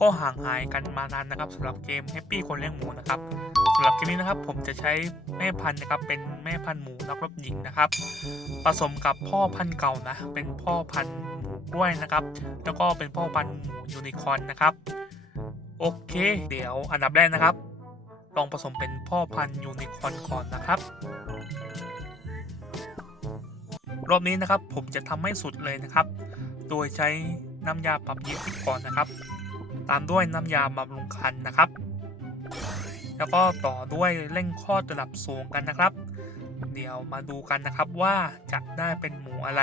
ก็ห่างหายกันมานานนะครับสำหรับเกม Happy คนเลี้ยงหมูนะครับสำหรับเกมนี้นะครับผมจะใช้แม่พันธุ์นะครับเป็นแม่พันธุ์หมูนักรบหญิงนะครับ ผสมกับพ่อพันธุ์เก่านะ เป็นพ่อพันธุ์หมูกล้วยนะครับ แล้วก็เป็นพ่อพันธุ์หมูยูนิคอร์นนะครับ โอเค เดี๋ยวอันดับแรกนะครับ ลองผสมเป็นพ่อพันธุ์ยูนิคอร์นก่อนนะครับ รอบนี้นะครับผมจะทำให้สุดเลยนะครับ โดยใช้น้ำยาปรับเยีสต์ก่อนนะครับ ตามด้วยน้ำยาบำรุงคันนะครับ แล้วก็ต่อด้วยเร่งคลอดระดับสูงกันนะครับ เดี๋ยวมาดูกันนะครับว่าจะได้เป็นหมูอะไร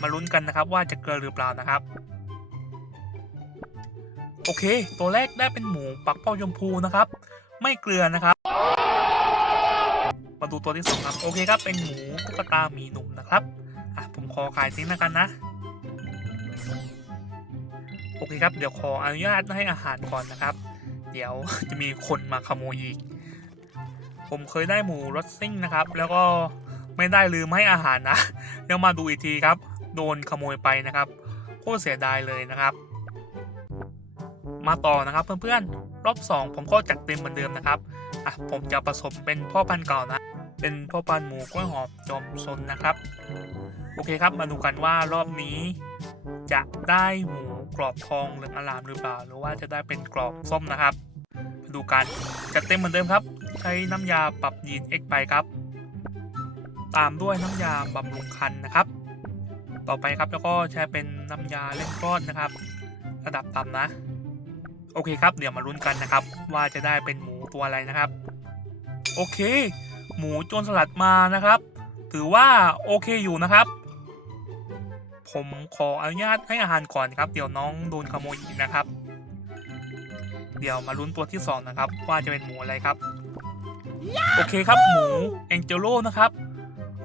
มาลุ้นกันนะครับว่าจะเกลือหรือเปล่านะครับโอเค ตัวแรกได้เป็นหมูปักเป้ายมพูนะครับ ไม่เกลือนะครับ มาดูตัวที่สองครับ โอเคครับ เป็นหมูตุ๊กตาหมีหนุ่มนะครับ อะ ผมขอขายทิ้งแล้วกันนะ โอเคครับ เดี๋ยวขออนุญาตให้อาหารก่อนนะครับ เดี๋ยวจะมีคนมาขโมยอีก ผมเคยได้หมูรสซิ่งนะครับ แล้วก็ไม่ได้ลืมให้อาหารนะแล้วมาดูอีกทีครับ โดนขโมยไปนะครับ โคตรเสียดายเลยนะครับ มาต่อนะครับเพื่อนๆ รอบ 2 ผมก็จัดเต็มเหมือนเดิมนะครับอะผมจะผสมเป็นพ่อพันธุ์เก่านะ เป็นพ่อพันหมูกล้วยหอมจอมซนนะครับ โอเคครับมาดูกันว่ารอบนี้ จะได้หมูกรอบทองเหลืองอลามหรือเปล่า หรือว่าจะได้เป็นกรอบส้มนะครับมาดูกันจัดเต็มเหมือนเดิมครับ ใช้น้ำยาปรับยีน X ไปครับ ตามด้วยน้ำยาบำรุงคันนะครับ ต่อไปครับแล้วก็ใช้เป็นน้ำยาเล่นก้อนนะครับ ระดับต่ำนะ โอเคครับเดี๋ยวมาลุ้นกันนะครับ ว่าจะได้เป็นหมูตัวอะไรนะครับ โอเค หมูโจรสลัดมานะครับ ถือว่าโอเคอยู่นะครับ ผมขออนุญาตให้อาหารก่อนครับ เดี๋ยวน้องโดนขโมยอีกนะครับ เดี๋ยวมาลุ้นตัวที่สองนะครับ ว่าจะเป็นหมูอะไรครับ โอเคครับหมูแองเจโลนะครับ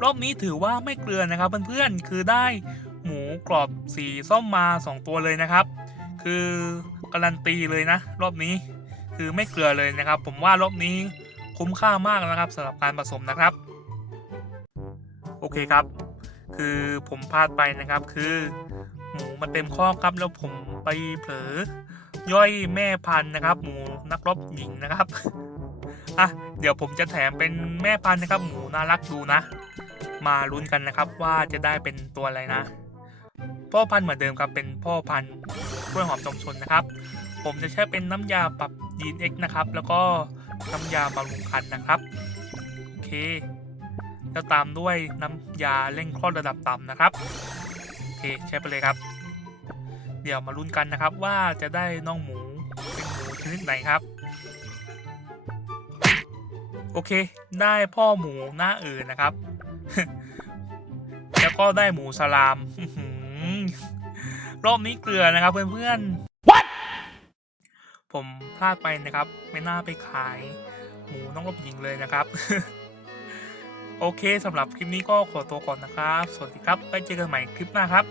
รอบนี้ถือว่าไม่เกลือนะครับเพื่อนๆคือได้หมูกรอบสีส้มมา 2 ตัวเลยนะครับ คือการันตีเลยนะ รอบนี้คือไม่เกลือเลยนะครับ ผมว่ารอบนี้ คุ้มค่ามากนะครับสำหรับการผสมนะครับ โอเคครับ คือผมพลาดไปนะครับคือหมูมันเต็มข้อครับแล้วผมไปเผลอย่อยแม่พันธุ์นะครับ หมูนักรบหญิงนะครับอะเดี๋ยวผมจะแถมเป็นแม่พันธุ์นะครับ หมูน่ารักดูนะ มาลุ้นกันนะครับว่าจะได้เป็นตัวอะไรนะ พ่อพันธุ์เหมือนเดิมครับเป็นพ่อพันธุ์กล้วยหอมจอมชนนะครับ ผมจะใช้เป็นน้ำยาปรับยีน X นะครับ แล้วก็ น้ำยาบำรุงคันนะครับ โอเค แล้วตามด้วยน้ำยาเร่งคลอดระดับต่ำนะครับ โอเคใช้ไปเลยครับ เดี๋ยวมาลุ้นกันนะครับว่าจะได้น้องหมูเป็นหมูชนิดไหนครับ โอเค ได้พ่อหมูหน้าอื่นนะครับ แล้วก็ได้หมูสลามรอบนี้เกลือนะครับเพื่อนๆ ผมพลาดไปนะครับ ไม่น่าไปขาย หมูน้องรบหญิงเลยนะครับ โอเคสำหรับคลิปนี้ก็ขอตัวก่อนนะครับ สวัสดีครับ ไปเจอกันใหม่คลิปหน้าครับ